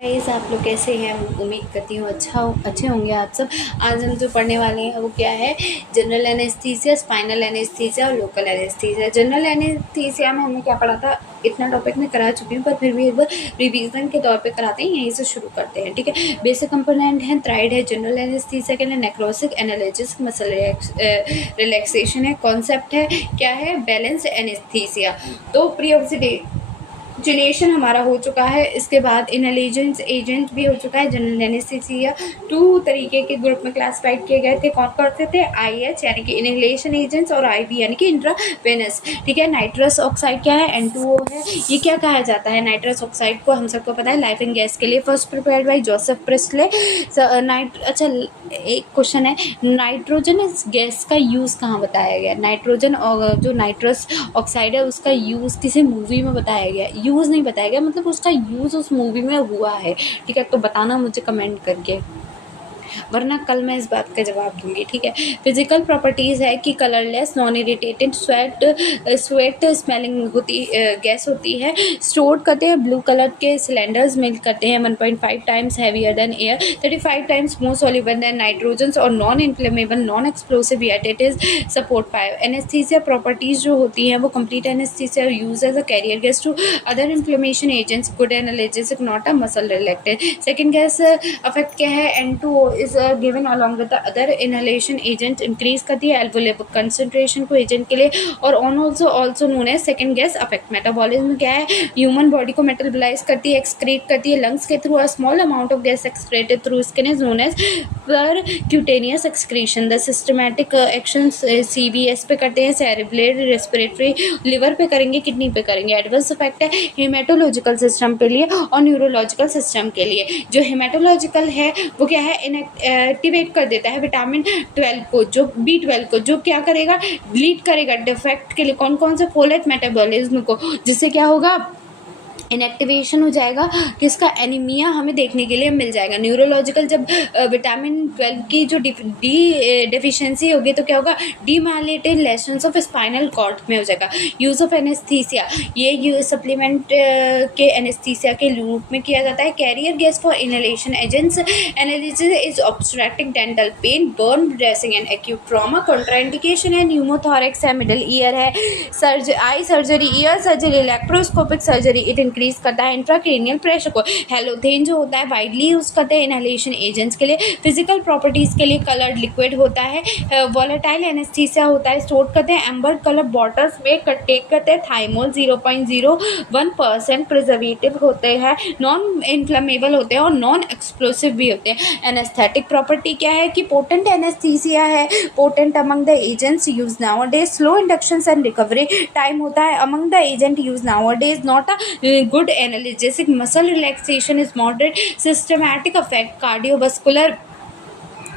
Guys, आप लोग कैसे हैं? उम्मीद करती हूँ अच्छे होंगे आप सब। आज हम जो पढ़ने वाले हैं वो क्या है? जनरल एनेस्थीसिया, स्पाइनल एनेस्थीसिया और लोकल एनेस्थीसिया। जनरल एनेस्थीसिया में हमने क्या पढ़ा था इतना टॉपिक में करा चुकी हूँ, पर फिर भी एक बार रिवीजन के तौर पे कराते हैं। यहीं से शुरू करते हैं, ठीक है। बेसिक कंपोनेंट है थ्राइड है जनरल एनेस्थीसिया के लिए, नेक्रोसिक एनालिसिस मसल रिलैक्सेशन है, कॉन्सेप्ट है क्या है? Balance anaesthesia. तो प्री ऑक्सीडेशन हमारा हो चुका है। इसके बाद इनहेलेजेंस एजेंट भी हो चुका है। जनरल एनेस्थीसिया 2 तरीके के ग्रुप में क्लासिफाइड किए गए थे। कौन कौन से थे? आईएच यानी कि इनहेलेशन एजेंट्स और आईवी यानी कि इंट्रावेनस, ठीक है। नाइट्रस ऑक्साइड क्या है? N2O है। ये क्या कहा जाता है? नाइट्रस ऑक्साइड को हम सबको पता है लाइफिंग गैस के लिए first prepared by Joseph Presley. अच्छा, एक क्वेश्चन है, नाइट्रोजन इस गैस का यूज़ कहाँ बताया गया? नाइट्रोजन और जो नाइट्रस ऑक्साइड है उसका यूज़ किसी मूवी में बताया गया? यूज़ नहीं बताया गया, मतलब उसका यूज़ उस मूवी में हुआ है, ठीक है। तो बताना मुझे कमेंट करके, वरना कल मैं इस बात का जवाब दूंगी, ठीक है। फिजिकल प्रॉपर्टीज़ है कि colourless, non irritated, sweat smelling होती गैस होती है। स्टोर्ड करते हैं ब्लू कलर के सिलेंडर्स में करते हैं 1.5 times heavier than air, 35 times more soluble than nitrogen और non inflammable, non explosive yet it is support fire. Anaesthesia properties जो होती हैं वो complete anaesthesia use as a carrier gas to other inflammation agents, good analysis not a muscle relaxant. Second gas affect क्या है? N2O is given along with the other inhalation agent, increase करती है alveolar concentration को agent के लिए, और on also known as second gas effect। Metabolism क्या है? ह्यूमन बॉडी को मेटाबोलाइज करती है, एक्सक्रीट करती है लंग्स के through, a small amount of gas excreted through skin is known as percutaneous excretion. The systematic action CVS पे करते हैं, सेरेब्रल, रेस्पिरेटरी, लिवर पे करेंगे, किडनी पे करेंगे। एडवर्स इफेक्ट है हेमेटोलॉजिकल सिस्टम के लिए और न्यूरोलॉजिकल सिस्टम के लिए। जो हेमेटोलॉजिकल है वो क्या है? एक्टिवेट कर देता है विटामिन 12 को, जो B12 को, जो क्या करेगा? लीड करेगा डिफेक्ट के लिए कौन कौन से? फोलेट मेटाबॉलिज्म को, जिससे क्या होगा? इनएक्टिवेशन हो जाएगा किसका? एनीमिया हमें देखने के लिए मिल जाएगा। न्यूरोलॉजिकल, जब विटामिन 12 की जो डी डेफिशिएंसी होगी तो क्या होगा? Demyelinated lesions of spinal cord में हो जाएगा। यूज़ ऑफ एनेस्थीसिया, ये सप्लीमेंट के एनेस्थीसिया के रूप में किया जाता है। Carrier gas for inhalation agents, analysis is obstructing dental pain, burn, dressing and acute trauma. Contraindication है न्यूमोथोरैक्स है, मिडल ईयर है, eye surgery, ear surgery, laparoscopic surgery. It increase करता है इंट्राक्रेनियल प्रेशर को। हेलोथेन जो होता है वाइडली यूज करते हैं इनहेलेशन एजेंट्स के लिए। फिजिकल प्रॉपर्टीज के लिए कलर्ड लिक्विड होता है। वॉलेटाइल एनेस्थीसिया होता है, स्टोर करते हैं एम्बर कलर बॉटल्स में, टेक करते हैं थाइमोल 0.01% प्रिजर्वेटिव होते हैं, नॉन इन्फ्लेमेबल होते हैं और नॉन एक्सप्लोसिव भी होते हैं। एनेस्थेटिक प्रॉपर्टी क्या है? कि पोटेंट एनेस्थीसिया है, potent among the agents use nowadays, slow induction and recovery time होता है among the agent use nowadays, not a good analgesic, muscle relaxation is moderate, systematic effect cardiovascular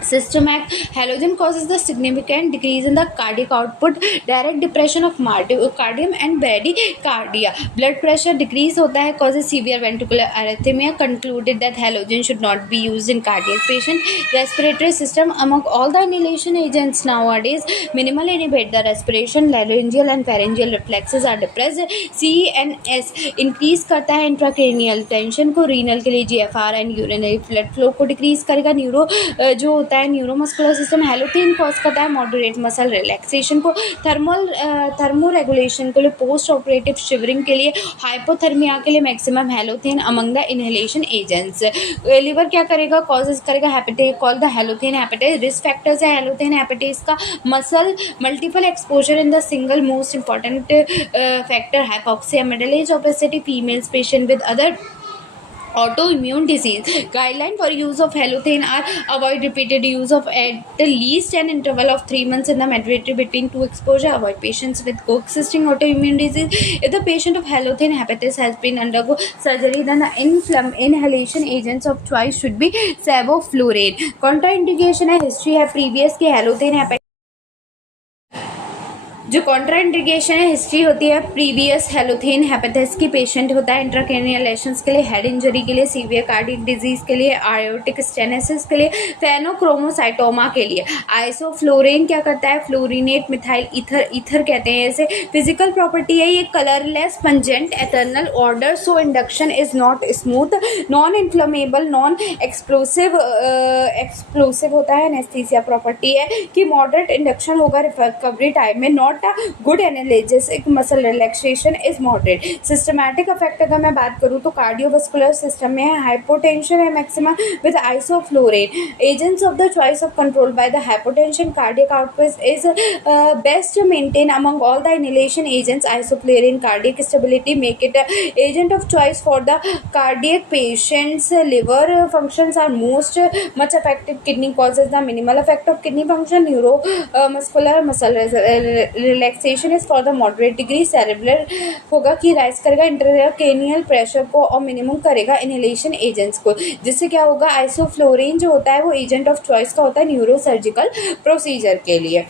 system act. Halogen causes the significant decrease in the cardiac output, direct depression of myocardium and bradycardia. Blood pressure decrease होता है, causes severe ventricular arrhythmia. Concluded that halogen should not be used in cardiac patient. Respiratory system, among all the inhalation agents nowadays, minimal inhibit the respiration, laryngeal and pharyngeal reflexes are depressed. CNS increase करता है intracranial tension को, renal के लिए GFR and urinary blood flow को decrease करेगा। Neuro जो होता है न्यूरोमस्कुलर सिस्टम, हेलोथेन कॉज करता है मॉडरेट मसल रिलैक्सेशन को, थर्मो रेगुलेशन के लिए, पोस्ट ऑपरेटिव शिवरिंग के लिए, हाइपोथर्मिया के लिए maximum halothane among the inhalation agents. Liver क्या करेगा? कॉजेज करेगा hepatitis, call the halothane hepatitis. Risk factors है हेलोथेन हेपेटाइटिस का, muscle multiple exposure in the single most important factor, hypoxia, middle age, obesity, females patient with other autoimmune disease. Guideline for use of halothane are: avoid repeated use of at least an interval of 3 months in the mandatory between 2 exposure. Avoid patients with coexisting autoimmune disease. If the patient of halothane hepatitis has been undergo surgery, then the inhalation agents of choice should be sevoflurane. Contraindication है, history है previous के halothane hepatitis जो contraindication है, history होती है previous halothane hepatitis की patient होता है, इंट्राक्रेनियल लेशंस के लिए, हेड इंजरी के लिए, सीवियर कार्डियक डिजीज के लिए, आयोटिक स्टेनोसिस के लिए, फेनोक्रोमोसाइटोमा के लिए। आइसोफ्लोरेन क्या करता है, फ्लोरिनेट मिथाइल ईथर, ईथर कहते हैं इसे। फिजिकल प्रॉपर्टी है ये colourless, pungent, eternal order, so induction is not smooth, non inflammable, non explosive, explosive होता है। एनेस्थीसिया प्रॉपर्टी है कि मॉडरेट इंडक्शन होगा रिकवरी टाइम में, not a good analysis, muscle relaxation is moderate. Systematic effect अगर मैं बात करूँ तो कार्डियोवास्कुलर सिस्टम में है, हाइपोटेंशन है maximum with isoflurane. Agents of the choice of control by the hypotension, cardiac output is best maintain among all the inhalation agents. Isoflurane cardiac stability make it agent of choice for the cardiac patients. Liver functions are most much affected. Kidney causes the minimal effect of kidney function. Neuromuscular muscle relaxation is for the moderate degree. Cerebral होगा कि rise करेगा intracranial pressure को और minimum करेगा inhalation agents को, जिससे क्या होगा, आइसोफ्लोरेन जो होता है वो एजेंट ऑफ चॉइस का होता है न्यूरोसर्जिकल प्रोसीजर के लिए।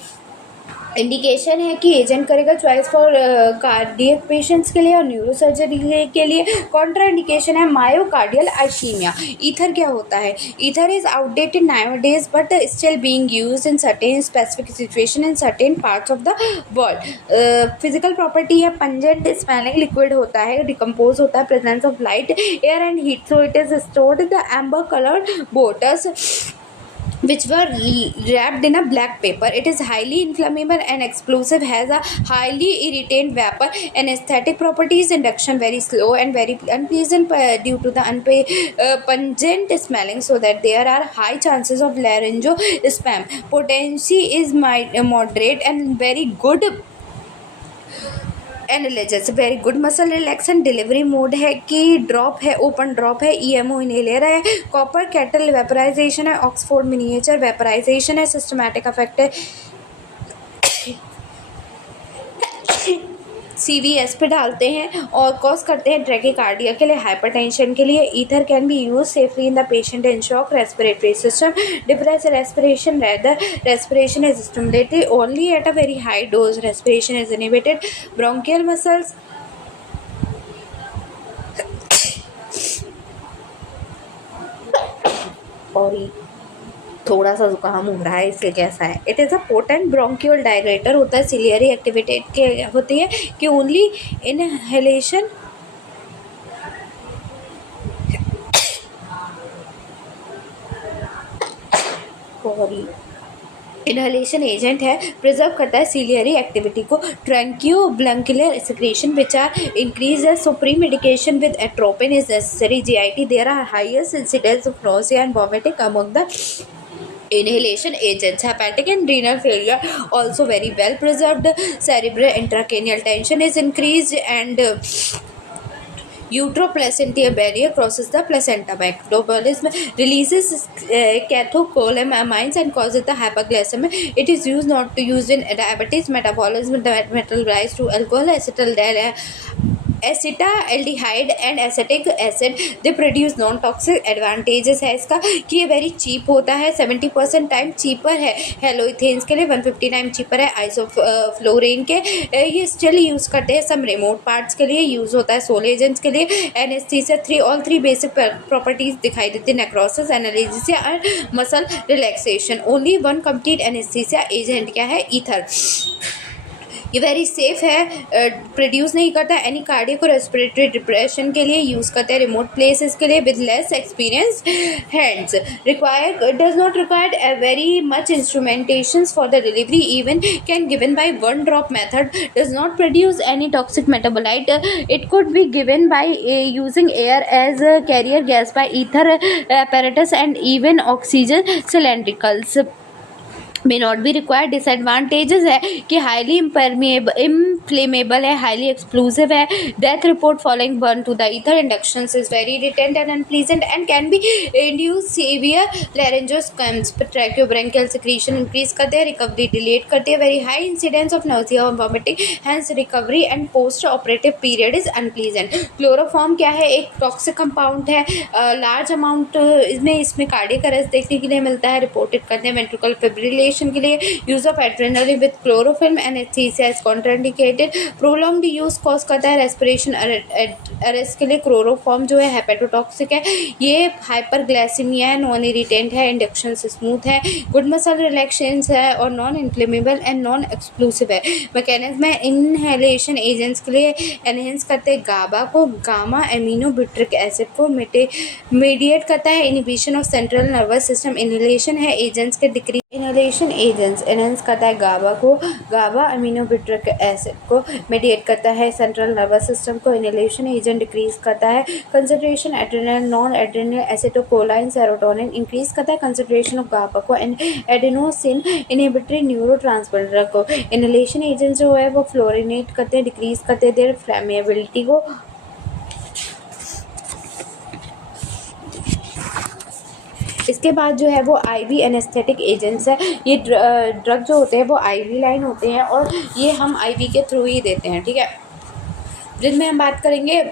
इंडिकेशन है कि एजेंट करेगा चॉइस फॉर कार्डियक पेशेंट्स के लिए और न्यूरोसर्जरी के लिए। कॉन्ट्रा इंडिकेशन है मायोकार्डियल आइशीमिया। ईथर क्या होता है, ether is outdated nowadays but still being used in certain specific situation in certain parts of the world. Physical property है पंजेंट, स्मेलिंग, लिक्विड होता है, डिकम्पोज होता है, presence of light, air and heat, so it is stored in the amber coloured boats which were wrapped in a black paper. It is highly inflammable and explosive, has a highly irritant vapor. Anesthetic properties, induction very slow and very unpleasant due to the pungent smelling, so that there are high chances of laryngospasm. Potency is moderate and very good analysis, very good muscle relaxin. Delivery mode है कि drop है, open drop है, EMO inhaler है, copper cattle vaporisation है, Oxford miniature vaporisation है, systematic effect है CVS पे डालते हैं और कॉज करते हैं ट्रैकीकार्डिया के लिए, हाइपरटेंशन के लिए। Ether can be use safely in the patient in shock respiratory system, depress respiration, rather respiration is stimulated only at a very high dose, respiration is inhibited, bronchial muscles और थोड़ा सा जुकाम हो रहा है इसलिए कैसा है। It is a potent bronchial dilator होता है, सिलियरी एक्टिवेटेड के होती है कि ओनली इनहेलेशन इनहेलेशन एजेंट है, प्रिजर्व करता है सिलियरी एक्टिविटी को। Tracheobronchial secretion which are increase so pre medication with atropine is necessary. GIT there are highest incidence of nausea and vomiting among the inhalation agents. Hepatic and renal failure also very well preserved. Cerebral intracranial tension is increased and uteroplacental barrier crosses the placenta. Metabolism releases catecholamines and causes the hyperglycemia. It is used not to use in diabetes. Metabolism metabolized to alcohol, acetaldehyde and acetic acid, they produce non toxic. Advantages है इसका कि ये very cheap होता है, 70% time cheaper है हेलोइथेन्स के लिए, 150 time cheaper है आइसोफ्लोरेन के। ये स्टिल यूज़ करते हैं सम रिमोट पार्ट्स के लिए, यूज़ होता है सोल एजेंट्स के लिए। Anaesthesia all three basic properties दिखाई देती है, नेक्रोसिस, एनालिसिया और muscle relaxation. Only one complete anaesthesia agent क्या है, ईथर। ये वेरी सेफ है, प्रोड्यूस नहीं करता एनी कार्डियक और रेस्पिरेटरी डिप्रेशन के लिए, यूज़ करते हैं रिमोट प्लेसेस के लिए with less experience hands. Require does not required very much instrumentations for the delivery, even can given by one drop method, does not produce any toxic metabolite. It could be given by using air as carrier gas by ether apparatus and even oxygen cylindricals may not be required। Disadvantages है कि highly इम्फ्लेमेबल है, highly explosive है, death report following burn to the ether, induction is very irritant and unpleasant and can be induce severe laryngospasms. Tracheobronchial secretion increase करते हैं, recovery delayed करते हैं, very high incidence of nausea और vomiting, hence recovery and post operative period is unpleasant. Chloroform क्या है, एक toxic compound है, large amount इसमें कार्डियक अरेस्ट देखने के लिए मिलता है, रिपोर्टेड करते हैं वेंट्रिकल फिब्रिलेशन कॉम्प्लिकेशन के लिए use of adrenaline with chloroform anaesthesia is contraindicated. Prolonged use cause करता है रेस्पिरेशन अरेस्ट के लिए। क्लोरोफॉर्म जो है हेपेटोटॉक्सिक है, ये हाइपरग्लाइसीमिया है, नॉन इरिटेंट है, इंडक्शन स्मूथ है, गुड मसल रिलैक्सेंस है और non inflammable and non explosive है। मैकेनिज्म है, इनहेलेशन एजेंट्स के लिए एनहेंस करते हैं गाबा को, गामा एमिनो ब्यूट्रिक एसिड को मीडिएट करता है, inhibition of central nervous system. Inhalation है एजेंट्स के डिक्रीज, इनहेलेशन एजेंट्स एनहेंस करता है गाबा को, गाबा अमीनो ब्यूट्रिक एसिड को मीडिएट करता है सेंट्रल नर्वस सिस्टम को। इनहेलेशन एजेंट डिक्रीज करता है concentration adrenal non adrenal acetylcholine serotonin, increase करता है कंसंट्रेशन ऑफ गाबा को एंड एडेनोसिन इनहिबिटरी न्यूरोट्रांसमीटर को। इनहेलेशन एजेंट जो है वो फ्लोरिनेट करते हैं, डिक्रीज करते हैं देयर फ्लेमेबिलिटी को। इसके बाद जो है वो आईवी एनेस्थेटिक एजेंट्स है। ये ड्रग जो होते हैं वो आईवी लाइन होते हैं और ये हम आईवी के थ्रू ही देते हैं, ठीक है। जिनमें हम बात करेंगे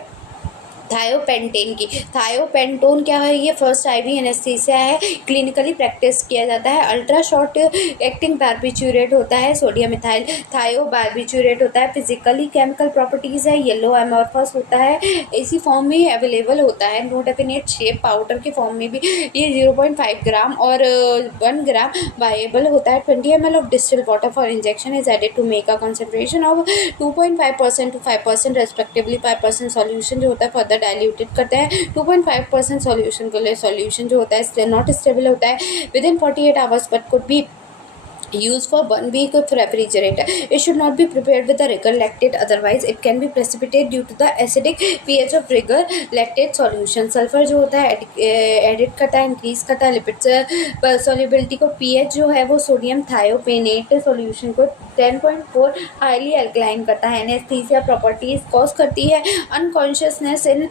थायोपेंटेन की। थायोपेंटोन क्या है? ये फर्स्ट आईवी एनेस्थीसिया है, क्लिनिकली प्रैक्टिस किया जाता है। अल्ट्रा शॉर्ट एक्टिंग बारबिट्यूरेट होता है, सोडियम मिथाइल थायो बारबिट्यूरेट होता है। फिजिकली केमिकल प्रॉपर्टीज़ है, येलो एमॉर्फस होता है, इसी फॉर्म में अवेलेबल होता है, नो डेफिनेट शेप, पाउडर के फॉर्म में भी। ये 0.5 ग्राम और 1 ग्राम वाएबल होता है। 20 ml of distilled water for injection is added to make a concentration of 2.5% to 5% respectively. 5% solution जो होता है फर्दर डाइल्यूटेड करते हैं। 2.5% सॉल्यूशन के लिए सॉल्यूशन जो होता है नॉट स्टेबल होता है with in 48 hours but could be used for 1 week with refrigerator. It should not be prepared with a rigor lactate, otherwise it can be precipitate due to the acidic pH of rigor lactate solution. Sulphur जो होता है edit करता है, increase करता है lipid solubility को। PH जो है वो सोडियम थायोपेनेट सॉल्यूशन को 10.4 हाईली अल्कलाइन करता है। एनेस्थीसिया प्रॉपर्टीज कॉज करती है unconsciousness in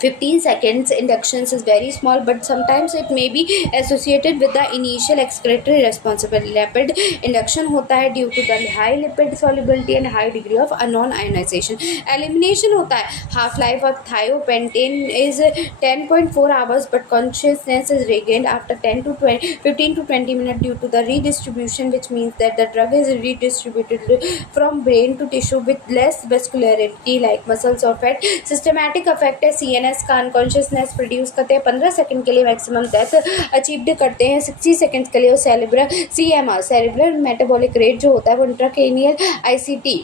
15 seconds. Inductions is very small but sometimes it may be associated with the initial excretory responsible. Rapid induction होता है due to the high lipid solubility and high degree of non-ionization. Elimination होता है, half life of thiopentane is 10.4 hours but consciousness is regained after 15 to 20 minutes due to the redistribution, which means that the drug is redistributed from brain to tissue with less vascularity like muscles or fat. Systematic effect है CNS का, unconsciousness produce करते हैं 15 second के लिए, maximum death achieved करते हैं 60 second के लिए। और cerebral CMR cerebral metabolic rate जो होता है वो intracranial ICT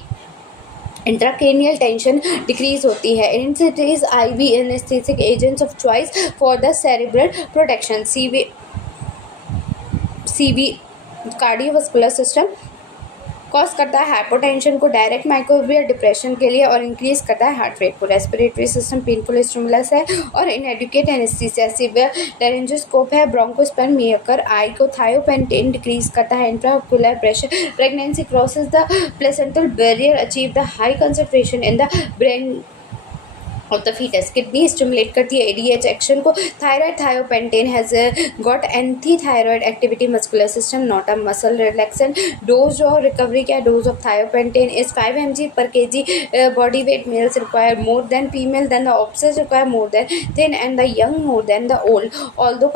intracranial tension decrease होती है। Is IV anaesthetic agents of choice for the cerebral protection. CV cardiovascular system cause करता है हाइपोटेंशन को, डायरेक्ट माइक्रोबियल डिप्रेशन के लिए, और इंक्रीज करता है हार्ट रेट को। रेस्पिरेटरी सिस्टम पेनफुल स्टिमुलस है और इनएडुकेट एनेस्थीसिया। सिवियर लेरिंजोस्कोप है, ब्रोंकोस्पेन मेकर आई को। थायोपेंटेन डिक्रीज करता है intraocular pressure. Pregnancy crosses the placental barrier, achieve the high concentration in the brain of the foetus. Kidney stimulate करती है ADH action को। Thyroid thiopentone has got anti thyroid activity, muscular system not a muscle relaxant. Dose और recovery क्या? Dose of thiopentone is 5 mg per kg body weight. Males require more than female, then the opposites require more than thin, and the young more than the old. Although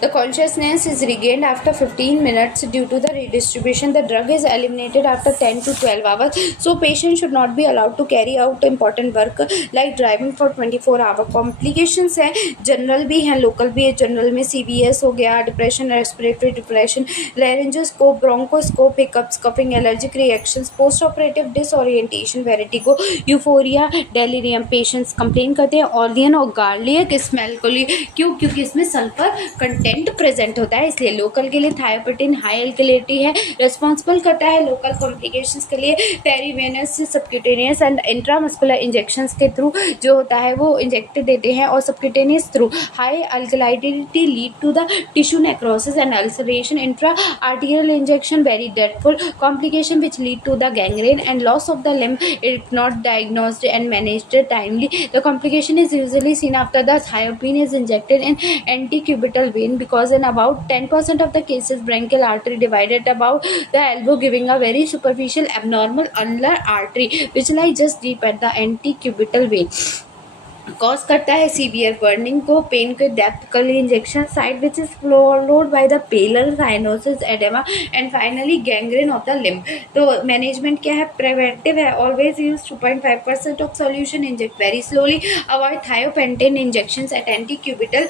the consciousness is regained after 15 minutes due to the redistribution, the drug is eliminated after 10 to 12 hours. So patient should not be allowed to carry out important work like driving for 24 hours. Complications हैं, general भी हैं, local भी है। General में CVS हो गया, depression, respiratory depression, laryngoscope, bronchoscope, hiccups, coughing, allergic reactions, post operative disorientation, vertigo, euphoria, delirium. Patients complain करते हैं ऑर्लियन और गार्लिक स्मेल को लिए। क्यों? क्योंकि इसमें सल्फर कंटेंट प्रेजेंट होता है, इसलिए। लोकल के लिए थायोपेंटेन हाई एल्कलिटी है, रिस्पॉन्सिबल करता है लोकल कॉम्प्लिकेशंस के लिए। Perivenous, subcutaneous and intramuscular injections के थ्रू जो होता है वो इंजेक्ट देते हैं, और subcutaneous through. High alkalinity lead to the tissue necrosis and ulceration. Intra arterial injection very dreadful complication which lead to the gangrene and loss of the limb if not diagnosed and managed timely. The complication is usually seen after the thiopene is injected in antecubital vein, because in about 10% of the cases branchial artery divided about the elbow, giving a very superficial abnormal ulnar artery which lies just deep at the antecubital vein. Cause करता है severe burning को, pain के depth के लिए injection site which is followed by the pallor cyanosis oedema and finally gangrene of the limb. तो management क्या है, preventive है, always use 2.5% of solution, inject very slowly, avoid thiopentone injections at antecubital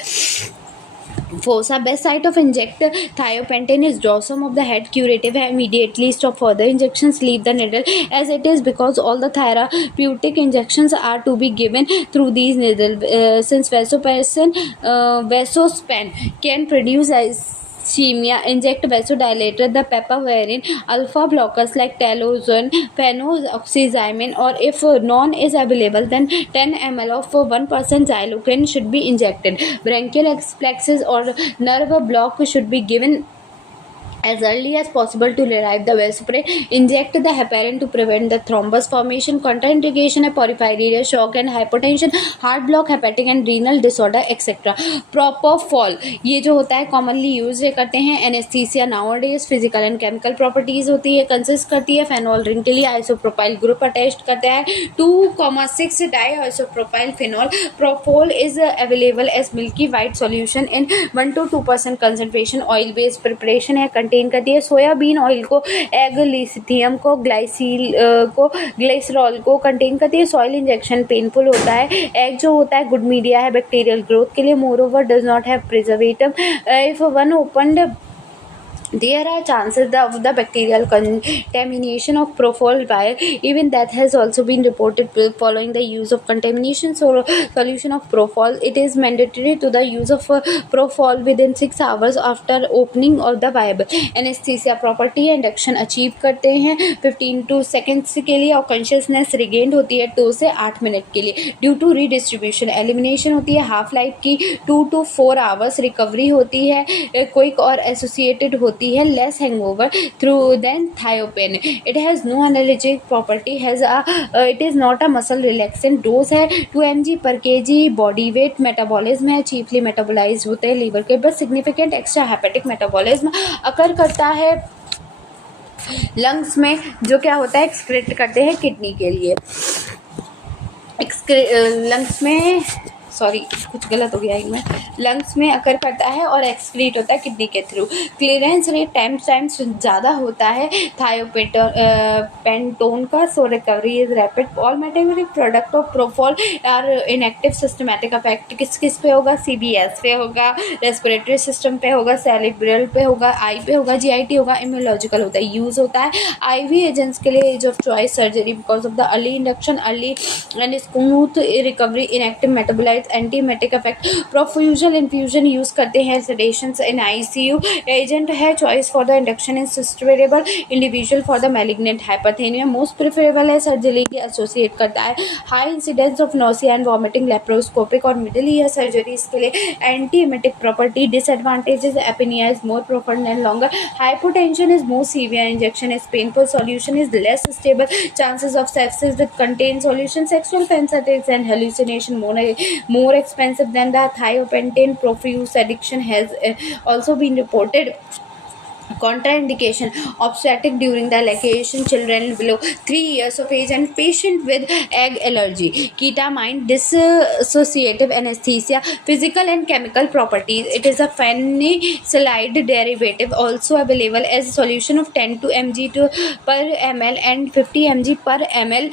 fossa. Best site of inject thiopentane is dorsum of the head. Curative है, immediately stop further injections, leave the needle as it is because all the therapeutic injections are to be given through these needle. Since vasospan can produce ischemia, inject vasodilator, the piperacillin, alpha blockers like talozine, phenoxyzamine, or if none is available, then 10 ml of 1% xylocaine should be injected. Branchial plexus or nerve block should be given as early as possible to relieve the vasospray. Inject the heparin to prevent the thrombus formation. Contraindication है porphyria, shock and hypotension, heart block, hepatic and renal disorder etc. Propofol ये जो होता है commonly use करते हैं anesthesia nowadays. physical and chemical properties होती है, consist करती है phenol ring के लिए isopropyl group attached करता है 2,6 diisopropyl phenol. Propofol is available as milky white solution in 1 to 2% concentration. oil based preparation है, कंटेन करती है सोयाबीन ऑयल को, एग लिथियम को, ग्लाइसरॉल को कंटेन करती है. सॉइल इंजेक्शन पेनफुल होता है. एग जो होता है गुड मीडिया है बैक्टीरियल ग्रोथ के लिए. More over does not have preservative. If one opened there are chances of the bacterial contamination of Propofol vial. Even that has also been reported following the use of contamination solution of Propofol. It is mandatory to the use of Propofol within 6 hours after opening of the vial. Anesthesia property induction achieve करते हैं 15 seconds के लिए और consciousness regained होती है 2 से 8 minute के लिए. Due to redistribution elimination होती है. half life की 2 to 4 hours. recovery होती है quick और associated होती है less hangover through than thiopane. It has no analgesic property. It is not a muscle relaxant. dose है 2 mg per kg. body weight metabolism है, chiefly metabolized होते हैं लीवर के, बस significant extra hepatic metabolism अकर करता है लंग्स में, जो क्या होता है एक्सक्रीट करते हैं किडनी के लिए. लंग्स में सॉरी कुछ गलत हो गया इनमें. लंग्स में अकर करता है और एक्सक्रीट होता है किडनी के थ्रू. क्लियरेंस रेट टाइम्स ज़्यादा होता है थायोपेंटोन का. So recovery is rapid. All metabolic product of propofol are inactive. Systematic effect किस पे होगा, CBS पे होगा, रेस्पिरेटरी सिस्टम पे होगा, सेरेब्रल पे होगा, आई पे होगा, GIT होगा, इम्यूनोलॉजिकल होता है. यूज़ होता है IV एजेंट्स के लिए. Age of choice surgery because of the early induction, early and smooth recovery, inactive metabolite, antiemetic effect. Propofol infusion use करते हैं. Sedations in ICU. एजेंट है choice for the induction in sustainable individual for the malignant hyperthermia. Most preferable है, surgery के associate करता है. High incidence of nausea and vomiting. Laparoscopic और middle ear surgeries के लिए. Antiemetic property. Disadvantages. Apnoea is more profound and longer. Hypotension is more severe. Injection is painful. Solution is less stable. Chances of sepsis with contained solution. Sexual fancies and hallucination more expensive than the thiopentane. Profuse addiction has also been reported. Contraindication. obstetric during the lactation, children below 3 years of age and patient with egg allergy. Ketamine dissociative anesthesia. Physical and chemical properties. It is a phenycylide derivative also available as a solution of 10 to mg per ml and 50 mg per ml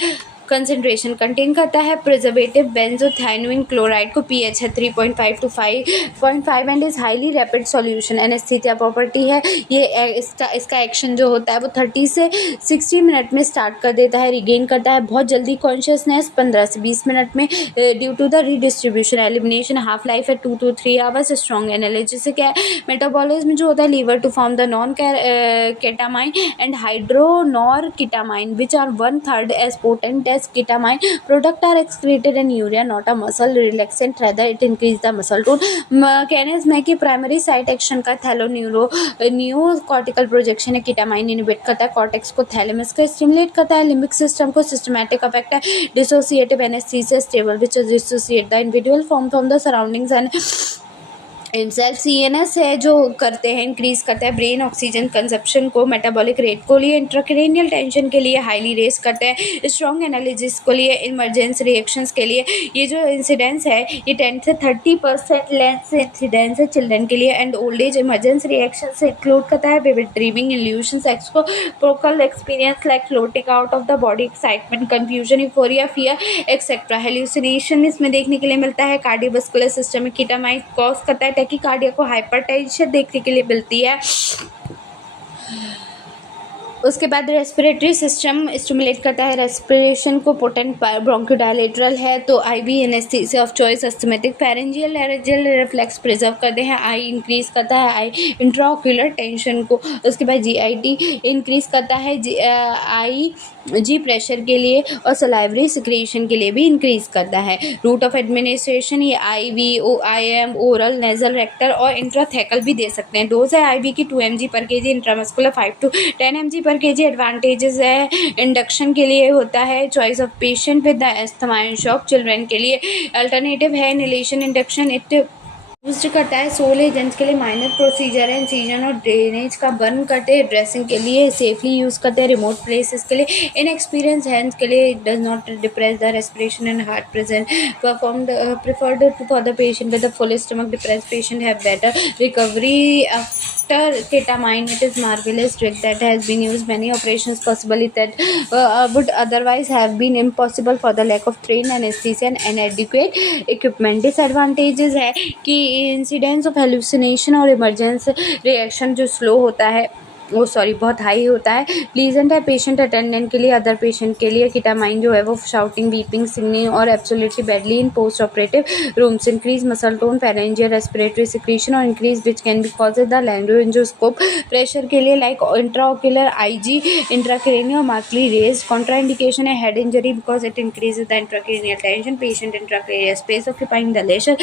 concentration. Contain करता है preservative बेंजोथाइनोइन chloride को. pH है 3.5 to 5.5 and is highly rapid solution. Anaesthesia property है ये. इसका action जो होता है वो 30 से 60 मिनट में स्टार्ट कर देता है. रिगेन करता है बहुत जल्दी कॉन्शियसनेस 15 से 20 मिनट में due to the redistribution. Elimination half life है 2 to 3 आवर्स. स्ट्रॉन्ग एनालिसिस क्या है, मेटाबॉलिज्म जो होता है liver to form the non ketamine and hydroxynorketamine which are 1/3 as potent as ketamine. Product are excreted in urea, not a muscle relaxant, rather it increase the muscle tone. Mechanism है कि primary site action का new cortical projection है. ketamine inhibit करता है cortex को, thalamus को stimulate करता है, लिम्बिक सिस्टम को. सिस्टमैटिक इफेक्ट है dissociative anaesthesia stable which dissociate the individual from the surroundings and itself CNS है जो करते हैं, इंक्रीज़ करता है ब्रेन ऑक्सीजन कंजप्शन को, मेटाबॉलिक रेट को लिए, इंट्राक्रैनियल टेंशन के लिए हाईली रेस करते हैं, स्ट्रॉन्ग एनालिसिस को लिए, इमरजेंसी रिएक्शंस के लिए। ये जो इंसिडेंस है ये 10 से 30% लेस इंसिडेंस है चिल्ड्रन के लिए। And old age emergency reaction से इंक्लूड करता है vivid dreaming, illusions, extracorporeal experience like floating out of the body, excitement, confusion, euphoria, fear etcetera. Hallucination इसमें देखने के लिए मिलता है। कार्डियोवास्कुलर सिस्टम में कीटामाइन कॉज करता है, टैकीकार्डिया को हाइपरटेंशन देखने के लिए मिलती है। उसके बाद रेस्पिरेटरी सिस्टम स्टिमुलेट करता है रेस्पिरेशन को, पोटेंट ब्रोंकोडायलेटरल है तो IV anaesthesia of choice, asthmatic, pharyngeal laryngeal reflex preserve करते हैं। आई इंक्रीज करता है आई इंट्राओक्यूलर टेंशन को। उसके बाद GIT इंक्रीज करता है आई जी प्रेशर के लिए और सलाइवरी सिक्रेशन के लिए भी इंक्रीज करता है। रूट ऑफ एडमिनिस्ट्रेशन ये IV, IM, oral, nasal, rectal और इंट्राथेकल भी दे सकते हैं। डोज है IV की 2 mg पर kg, इंट्रामस्कुलर 5 to 10 mg पर kg। एडवांटेजेस है इंडक्शन के लिए होता है, choice of patient with the asthma and shock, children के लिए अल्टरनेटिव है इनहेलेशन इंडक्शन। इट यूज करता है सोल एजेंट्स के लिए, माइनर प्रोसीजर है, इंसीजन और ड्रेनेज का बर्न करते हैं, ड्रेसिंग के लिए सेफली यूज़ करते हैं, रिमोट प्लेसेस के लिए, इनएक्सपीरियंस हैंड्स के लिए, it does not depress the respiration and heart present, performed preferred for the patient with the full stomach. Depress patient have better recovery after ketamine. It is marvelous drug that has been used many operations possibly that would otherwise have been impossible for the lack of trained anesthesia and inadequate equipment. Disadvantages है कि incidence of hallucination और emergency reaction जो slow होता है वो बहुत high होता है। प्लीजेंट है पेशेंट अटेंडेंट के लिए, अदर पेशेंट के लिए। कीटामाइन जो है वो शाउटिंग, बीपिंग, सिंगिंग और absolutely badly in post operative rooms, increase muscle tone, pharyngeal respiratory secretion और increase which can be causes the laryngoscope. Pressure के लिए like intraocular IG, intracranial markedly raise. Contraindication है head injury because it increases the intracranial tension, patient intracranial space occupying the lesion.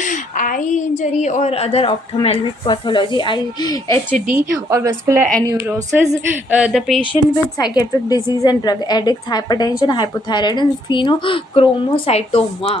Eye injury और other ophthalmic pathology, IHD और vascular aneurysm. The patient with psychiatric disease and drug addicts, hypertension, hypothyroidism, phenochromoscytoma.